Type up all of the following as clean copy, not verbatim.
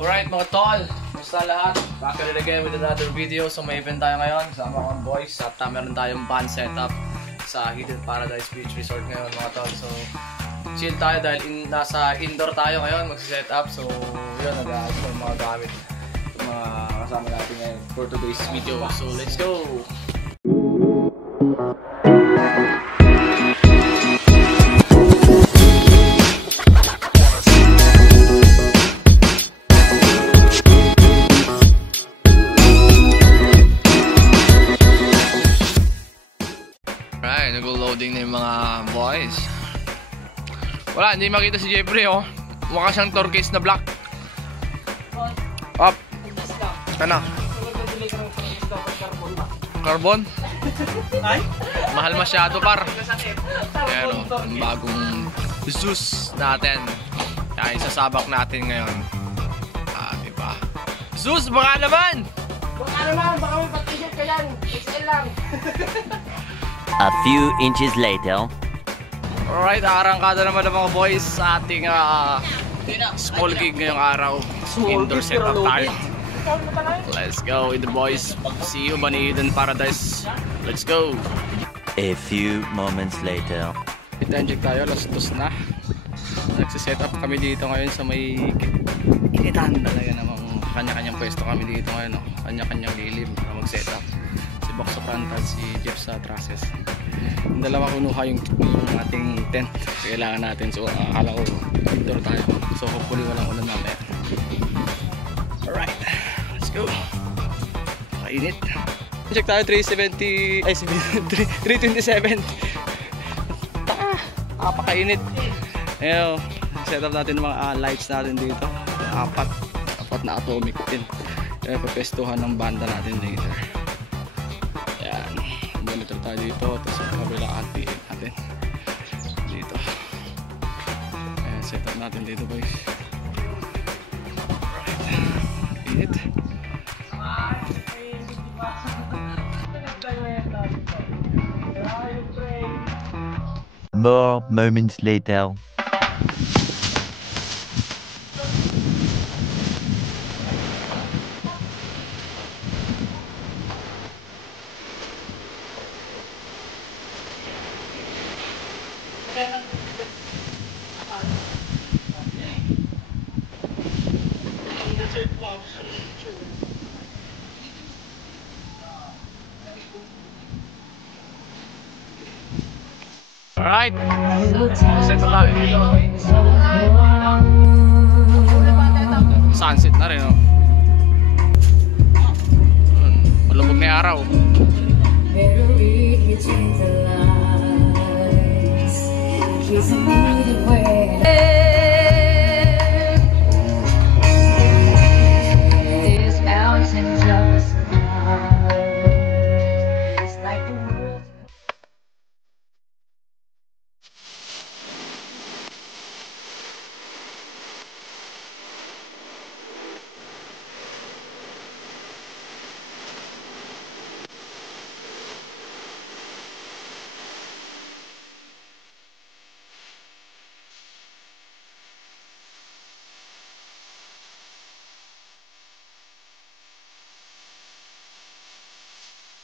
Alright mga tol, basta lahat. Back at it again with another video. So may event tayo ngayon, kasama akong boys. At meron tayong band setup sa Hidden Paradise Beach Resort ngayon mga tol. So chill tayo dahil nasa indoor tayo ngayon mag-set up. So yun, nag-aayos yung mga gamit, yung mga kasama natin ngayon for today's video. So let's go! Alright, nag-loading na yung mga boys. Wala, hindi makita si Jeffrey oh. Mukha siyang turquoise na black. Up. Ano? Carbon? Mahal masyado par. Ayan o, ang bagong Zeus natin. Kaya isasabak natin ngayon. Diba? Zeus, baka naman! Baka naman, baka may pat-t-shirt ka yan. XL lang. A few inches later. Alright, arangkada naman ng mga boys sa ating small gig ngayong araw. Indoor setup tayo. Let's go with the boys. See you ba ni Hidden Paradise? Let's go! A few moments later. Ita-inject tayo, alas 2 na. Nagsiset up kami dito ngayon sa may initan talaga namang kanya-kanyang pwesto kami dito ngayon. No? Kanya-kanyang lilim para mag-set up. Si Box sa frontal, si Jeff sa trusses. Yung dalawa kunuha yung ating tent. Kailangan natin. So akala ko indoor tayo. So hopefully walang ulan mamaya. Alright, let's go. Kainit. Check tayo 370 ay 327. Napakainit. Ayun, set up natin ng mga lights natin dito. Apat na atomic din. Kaya papestuhan ng banda natin dito. Ayan, monitor tayo dito. Tapos sa kabila antiin natin dito. Ayan, set up natin dito boys. Alright, init. More moments later. Alright, set na tayo dito. Sunset na rin oh. Malubog na yung araw.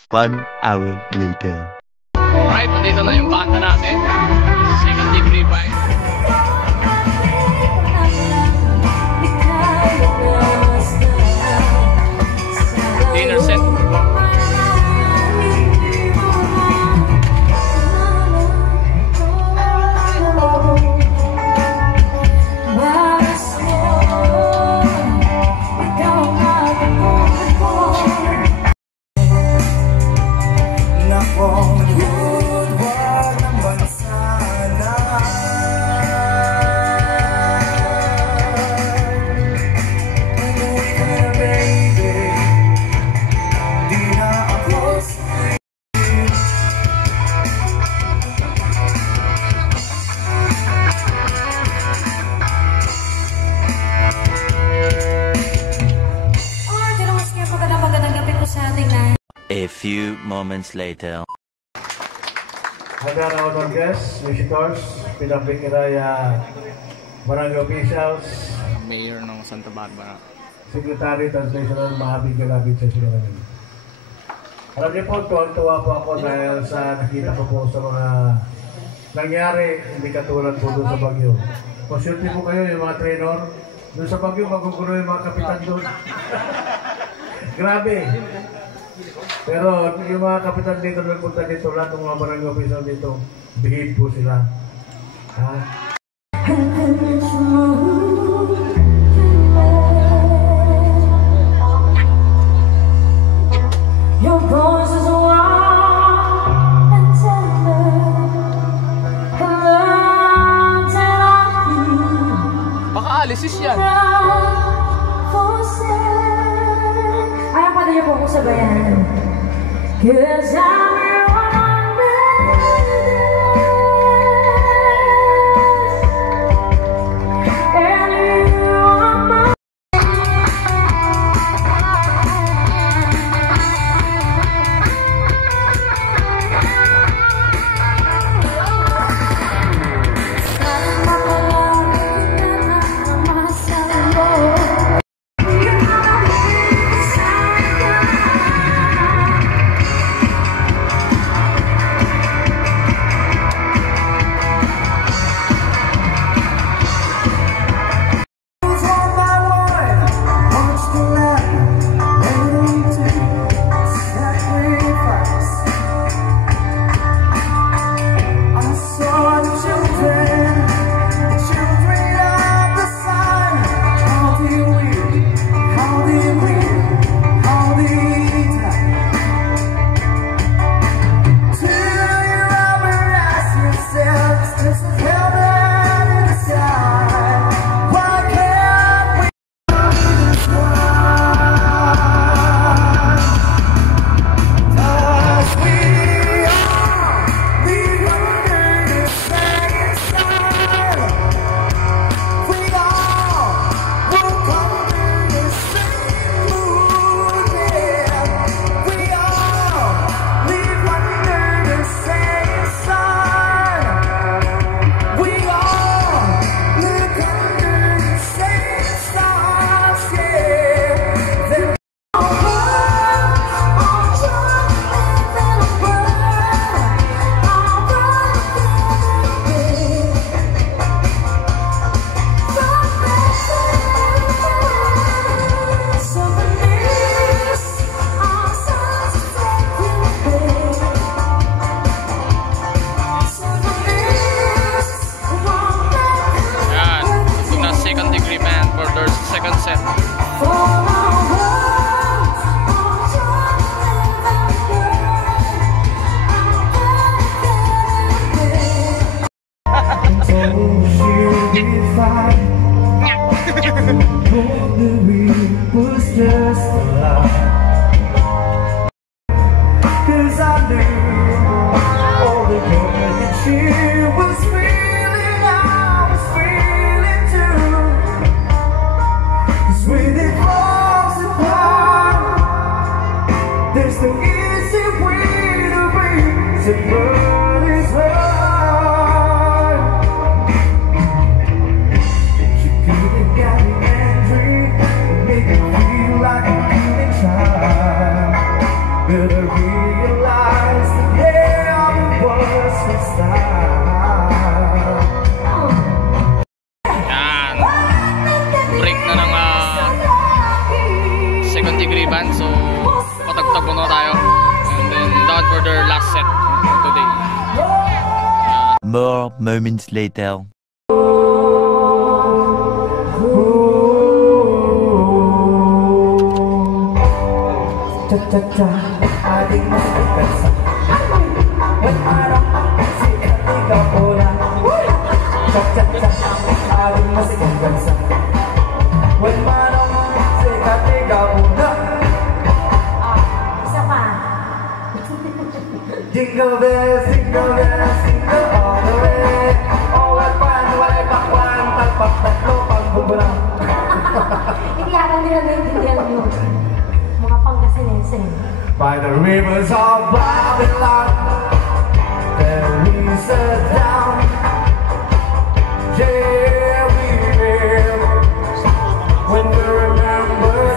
One hour later. Alright, nandito na yung banda natin. Second degree bike. Dinner set. A few moments later. Handa na all guests, visitors, pinapikiraya, barangay officials, Mayor ng Santa Barbara. Secretary Translational Mahabig Galabit sa Sinagamin. Alam niyo po, tuwang-tuwa po ako dahil sa nakita ko po sa mga nangyari, hindi katulad po doon sa Baguio. Masyuti po kayo yung mga trainer. Doon sa Baguio, magugulo yung mga kapitan doon. Grabe. Pero yung mga kapitan dito, nagpunta dito, lahat ng mga barangay official dito, behave po sila. Ha? Your voice is warm and tender, and I Baka alisis yan. ayaw pa niyo po kung sabayan. 'Cause I'm your one and you are mine. More moments later. Ating masipagkansa Wala sikat ikaw pula Ating masipagkansa Wala sikat ikaw pula Isa pa. Jingle bells, jingle bells, jingle all the way Owat pan, walay pakwan, talpak tatlo pagbubulang Hindi habang nila naintindihan yun. Mga pangkasinense. By the rivers of Babylon there is a town. Yeah, we live when we remember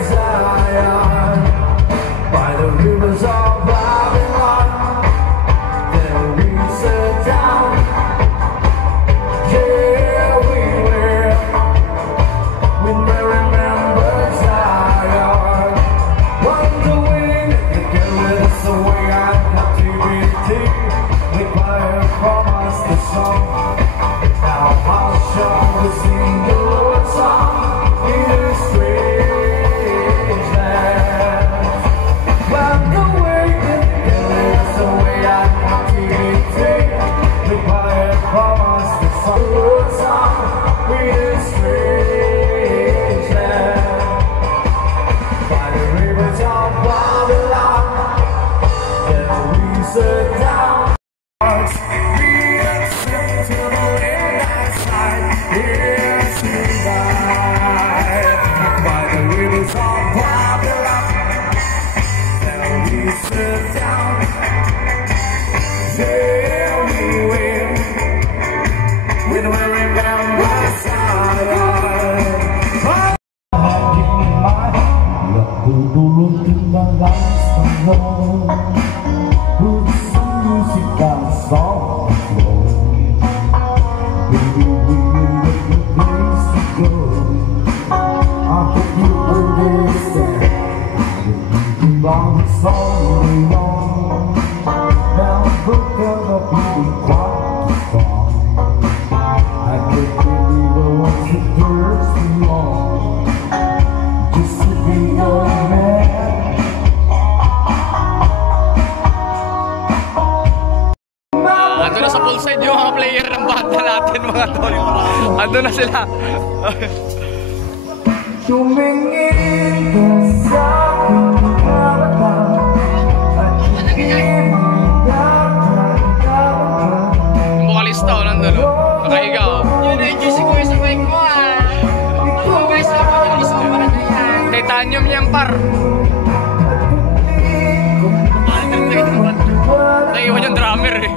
was only young. Now look at the beauty quite strong. I can't believe I was the first long. Just to be your man. Ando na sa poolside yung mga player ng banda natin mga tol. Ando na sila. Tumingin ka sa aking mata at Yung vocalista o nandun o. Nakahiga o. Yun na yung juicy ko sa mic mo ah. Oh guys, ako na gusto ko parang ganyan. Titanium yan par. Naiwan yung drummer eh.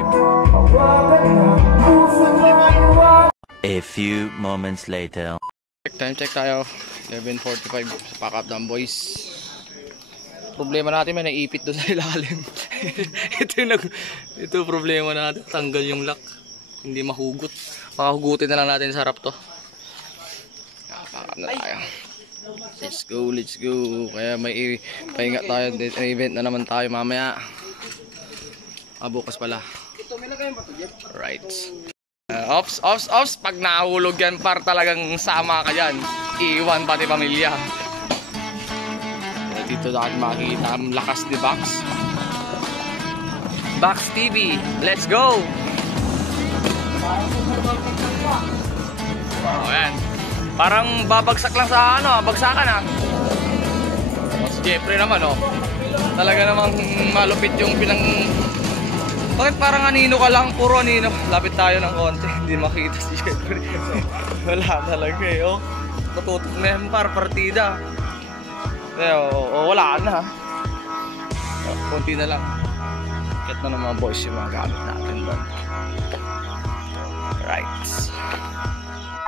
A few moments later. Time check tayo. 11:45 sa pack up ng boys. Problema natin may naipit doon sa ilalim. ito problema natin. Tanggal yung lock. Hindi mahugot. Makahugutin na lang natin sa harap to. Pack up na tayo. Let's go, let's go. Kaya may pahinga tayo. May event na naman tayo mamaya. Bukas pala. Right. Ops. Pag nahulog yan par talagang sama ka dyan. Iwan pati pamilya. Dito natin makikita ang lakas ni Box. Box TV. Let's go! Ayan. Parang babagsak lang sa bagsakan ha. Si Jeffrey naman talaga namang malupit yung Bakit parang anino ka lang? Puro anino. Lapit tayo ng konti. Hindi makita si Jeffrey. Wala talaga eh. Natutok na yan partida. Wala na ha. Konti na lang. Ket na ng mga boys yung mga gamit natin doon. Right.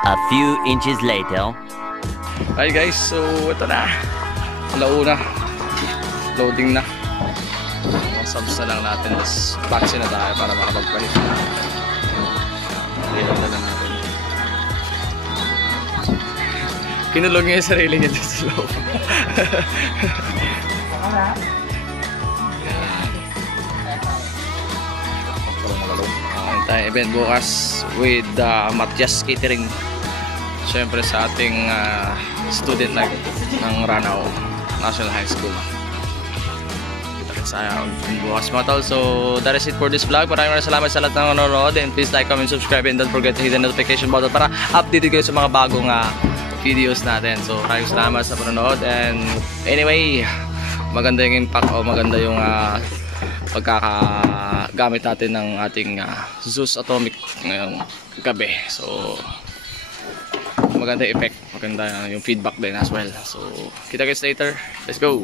A few inches later. Hi guys, so ito na. Alauna. Loading na. Subs na lang natin, tapos vaccine na tayo para makapagpalit na. Reload na lang natin. Kinulog niya yung sarili niya dito sa loob. Ang tayo event bukas with Matias Catering. Siyempre sa ating student night ng Ranao National High School. Bukas mga tol. So that is it for this vlog. Maraming salamat sa lahat ng nanonood, and please like, comment, subscribe, and don't forget to hit the notification button para updated kayo sa mga bagong videos natin. So maraming salamat sa panonood, and anyway, maganda yung impact o maganda yung pagkakagamit natin ng ating Zeus Atomic ngayong gabi. So maganda yung effect, maganda yung feedback din as well. So kita guys later, let's go.